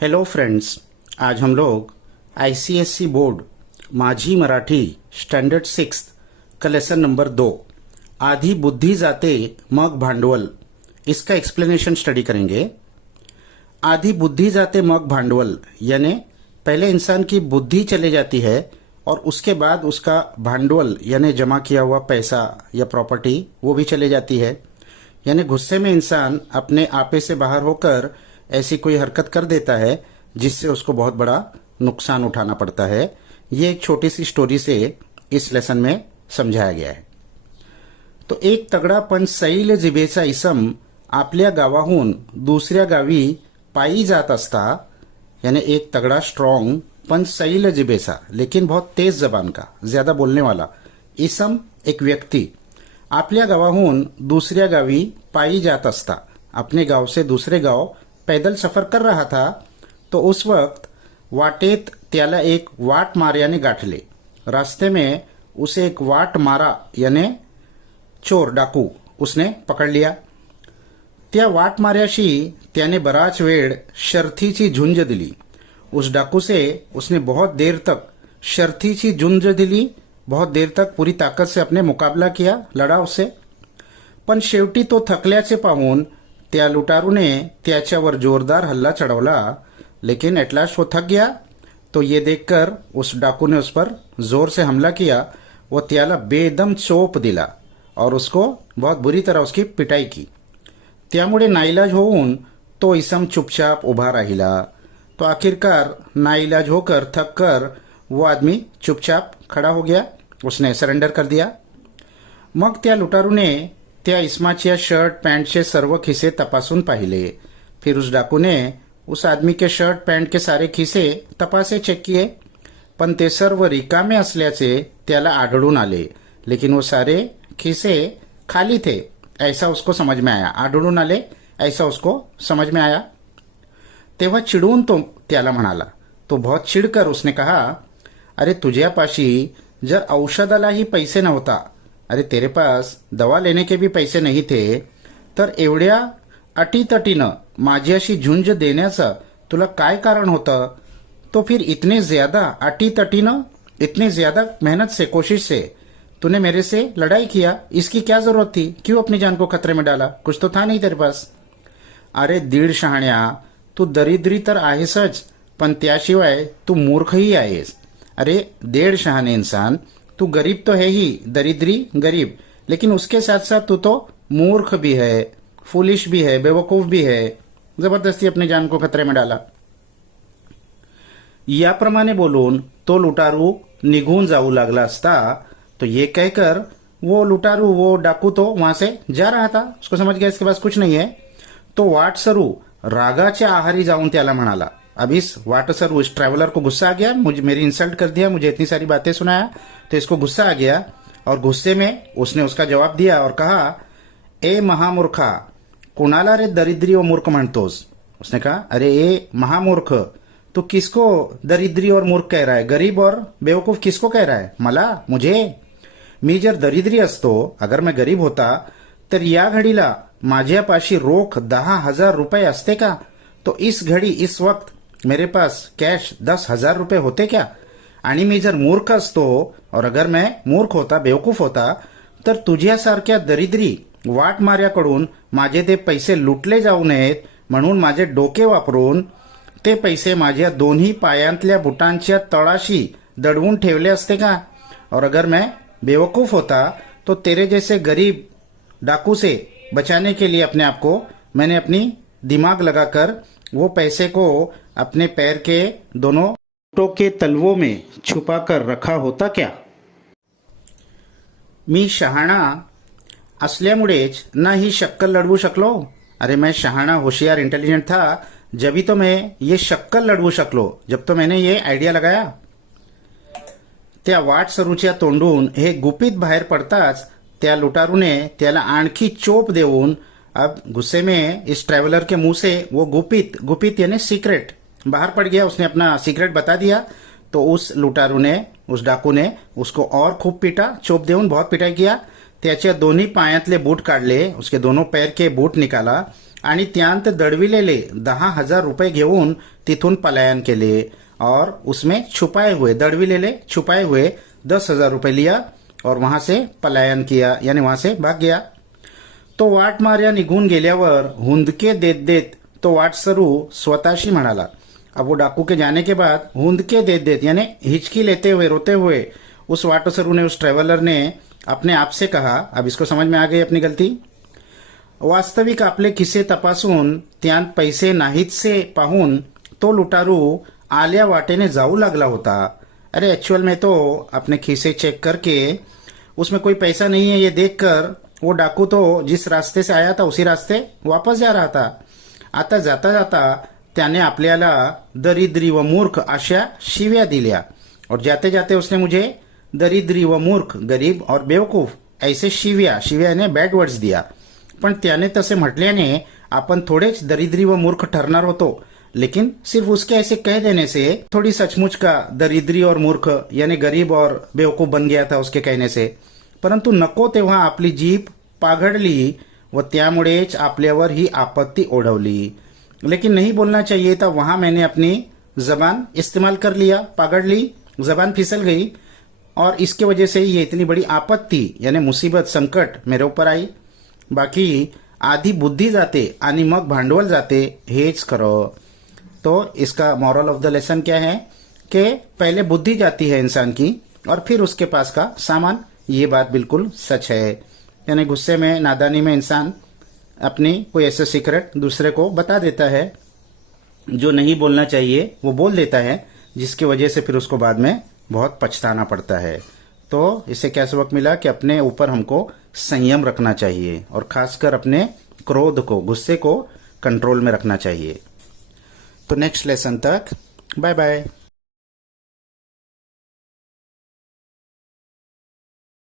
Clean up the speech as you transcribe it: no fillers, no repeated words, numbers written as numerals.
Hello friends. आज हम लोग आईसीएससी बोर्ड माझी मराठी स्टैंडर्ड 6 का लेसन नंबर 2 आधी बुद्धि जाते मग भांडवल इसका एक्सप्लेनेशन स्टडी करेंगे। आधी बुद्धि जाते मग भांडवल यानी पहले इंसान की बुद्धि चले जाती है और उसके बाद उसका भांडवल यानी जमा किया हुआ पैसा या प्रॉपर्टी वो भी चले जाती है। यानी गुस्से में इंसान अपने आपे से बाहर होकर ऐसी कोई हरकत कर देता है जिससे उसको बहुत बड़ा नुकसान उठाना पड़ता है। ये एक छोटी सी स्टोरी से इस लेसन में समझाया गया है। तो एक तगडा पण सैल जिभेचा इसम आपल्या गावाहून दुसऱ्या गावी पायी जात असता, यानी एक तगड़ा स्ट्रॉन्ग पण सैल जिभेचा लेकिन बहुत तेज जबान का, ज्यादा बोलने वाला इसम एक व्यक्ति आपल्या गावाहून दुसऱ्या गावी पायी जात असता, अपने गांव से दूसरे गांव पैदल सफर कर रहा था। तो उस वक्त वाटेत त्याला एक वाट मार्याने गाठले। रास्ते में उसे एक वाट मारा यानी चोर डाकू उसने पकड़ लिया। त्या वाट मार्याशी त्याने बराच वेळ शर्थीची झुंज दिली। उस डाकू से उसने बहुत देर तक शर्थीची झुंज दिली, बहुत देर तक पूरी ताकत से अपने मुकाबला किया, लड़ा उससे। पण शेवटी तो थकल्याचे पाहून त्या लुटारूने त्याच्यावर जोरदार हल्ला चढ़वला, लेकिन एट लास्ट वो थक गया। तो ये देखकर उस डाकू ने उस पर जोर से हमला किया, वो त्याला बेदम चोप दिला और उसको बहुत बुरी तरह उसकी पिटाई की। त्यामुळे नाईलाज होऊन तो इसम चुपचाप उभा राहिला। तो आखिरकार नाईलाज होकर थक कर वो आदमी चुपचाप खड़ा हो गया, उसने सरेंडर कर दिया। मग त्या लुटारूने त्या इसमाच्या शर्ट पैंट के सर्व खिसे तपासून पाहिले। फिर उस डाकू ने उस आदमी के शर्ट पैंट के सारे खिसे तपासे, चेक किए, पण ते सर्व रिकामे असल्याचे त्याला आढळून आले। लेकिन वो सारे खिसे खाली थे, ऐसा उसको समझ में आया। आढळून आले ऐसा उसको समझ में आया। तेव्हा चिडून तो त्याला म्हणाला, तो बहुत चिडकर उसने कहा, अरे तुझ्यापाशी जर औषधालाही पैसे नव्हता, अरे तेरे पास दवा लेने के भी पैसे नहीं थे, तर एवढ्या अटीतटीनं माझ्याशी झुंज देण्याचं तुला काय कारण होतं? तो फिर इतने ज्यादा अटीतटीनं, इतने ज्यादा मेहनत से, कोशिश से तूने मेरे से लड़ाई किया, इसकी क्या जरूरत थी? क्यों अपनी जान को खतरे में डाला? कुछ तो था नहीं तेरे पास। अरे दीड शहाण्या, तू दरिद्री तर आहेसच, पण त्याशिवाय तू मूर्खही आहेस। अरे डेढ़ शहाने इंसान, तू गरीब तो है ही, दरिद्री गरीब, लेकिन उसके साथ साथ तू तो मूर्ख भी है, फुलिश भी है, बेवकूफ भी है। जबरदस्ती अपनी जान को खतरे में डाला। याप्रमाणे बोलून तो लुटारू निघून जाऊ लागला असता, तो ये कहकर वो लुटारू, वो डाकू तो वहां से जा रहा था, उसको समझ गया इसके पास कुछ नहीं है। तो वाटसरू रागाच्या आहारी जाऊन त्याला म्हणाला, अब इस वाटसरू, इस ट्रैवलर को गुस्सा आ गया, मुझे मेरी इंसल्ट कर दिया, मुझे इतनी सारी बातें सुनाया, तो इसको गुस्सा आ गया और गुस्से में उसने उसका जवाब दिया और कहा, ए महामूर्खा, कुणाला रे दरिद्री और मूर्ख म्हणतोस? उसने कहा, अरे ए महामूर्ख, तू किसको दरिद्री और मूर्ख कह रहा है? गरीब और बेवकूफ किसको कह रहा है? मला? मुझे? मी जर दरिद्री असतो, अगर मैं गरीब होता, तर या घडीला माझ्यापाशी रोख 10,000 रुपये असते का? तो इस घड़ी, इस वक्त मेरे पास कैश 10,000 रुपये होते क्या? आणि मी जर मूर्ख असतो, और अगर मैं मूर्ख होता, बेवकूफ होता, तर तुझ्यासारख्या दरिद्री वाटमाऱ्याकडून माझे ते पैसे लुटले जाऊ नयेत म्हणून माझे डोके वापरून ते पैसे माझ्या दोन्ही पायांतल्या बुटांच्या तळाशी दडवून ठेवले असते का? और अगर मैं बेवकूफ होता, तो तेरे जैसे गरीब डाकू से बचाने के लिए अपने आप को मैंने अपनी दिमाग लगाकर वो पैसे को अपने पैर के दोनों बूटों के तलवों में छुपा कर रखा होता क्या? मी शहाणा असल्यामुळेच ना ही शक्कल लढवू शकलो। अरे मैं शहाणा, होशियार, इंटेलिजेंट था, जभी तो मैं ये शक्कल लढवू शकलो, जब तो मैंने ये आयडिया लगाया। त्या वाटसरूच्या तोंडून हे गुपित बाहेर पडताच त्या लुटारूने त्याला आणखी चोप देऊन, अब गुस्से में इस ट्रैवलर के मुंह से वो गुपित यानी सीक्रेट बाहर पड़ गया, उसने अपना सीक्रेट बता दिया। तो उस लुटारू ने, उस डाकू ने उसको और खूब पीटा, चोप देऊन बहुत पिटाई किया। त्याच्या दोन्ही पायातले बूट काढले, उसके दोनों पैर के बूट निकाला आणि त्यांत दडविलेले 10,000 रुपये घेऊन तिथून पलायन केले और उसमें छुपाए हुए दडविलेले छुपाए हुए 10,000 रुपये लिया और वहां से पलायन किया यानी वहां से भाग गया. तो वाटमार्या निघून गेल्यावर हुंदके देत देत तो वाटसरू स्वतःशी म्हणाला. अब वो डाकू के जाने के बाद हुंदके देत देत यानी हिचकी लेते हुए रोते हुए उस वाटसरू ने उस ट्रेवलर ने अपने आप से कहा. अब इसको समझ में आ गई अपनी गलती. वास्तविक आपले खिसे तपासून त्यात पैसे नाहीतसे पाहून तो लुटारू आल्या वाटेने जाऊ लागला होता. अरे एक्चुअल में तो अपने खिसे चेक करके उसमें कोई पैसा नहीं है ये देखकर वो डाकू तो जिस रास्ते से आया था उसी रास्ते वापस जा रहा था. आता जाता जाता त्याने आपल्याला दरिद्री व मूर्ख अशा शिव्या दिल्या और जाते जाते उसने मुझे दरिद्री व मूर्ख गरीब और बेवकूफ ऐसे शिव्या ने बॅड वर्ड्स दिया. पण त्याने तसे म्हटल्याने आपण थोडेच दरिद्री व मूर्ख ठरणार होतो. लेकिन सिर्फ उसके ऐसे कह देने से थोड़ी सचमुच का दरिद्री और मूर्ख यानी गरीब और बेवकूफ बन गया था उसके कहने से. परंतु नको तेव्हा आपली जीभ पाघडली व त्यामुळेच आपल्यावर ही आपत्ती ओढवली. लेकिन नहीं बोलना चाहिए था वहां मैंने अपनी जबान इस्तेमाल कर लिया, पागड़ ली, जबान फिसल गई और इसके वजह से ये इतनी बड़ी आपत्ति यानी मुसीबत संकट मेरे ऊपर आई. बाकी आधी बुद्धी जाते आणि मग भांडवल जाते हेच खरं. तो इसका मॉरल ऑफ द लेसन क्या है कि पहले बुद्धि जाती है इंसान की और फिर उसके पास का सामान. ये बात बिल्कुल सच है. यानी गुस्से में नादानी में इंसान अपनी कोई ऐसा सीक्रेट दूसरे को बता देता है जो नहीं बोलना चाहिए वो बोल देता है जिसकी वजह से फिर उसको बाद में बहुत पछताना पड़ता है. तो इससे क्या सबक मिला कि अपने ऊपर हमको संयम रखना चाहिए और खासकर अपने क्रोध को गुस्से को कंट्रोल में रखना चाहिए. तो नेक्स्ट लेसन तक बाय बाय.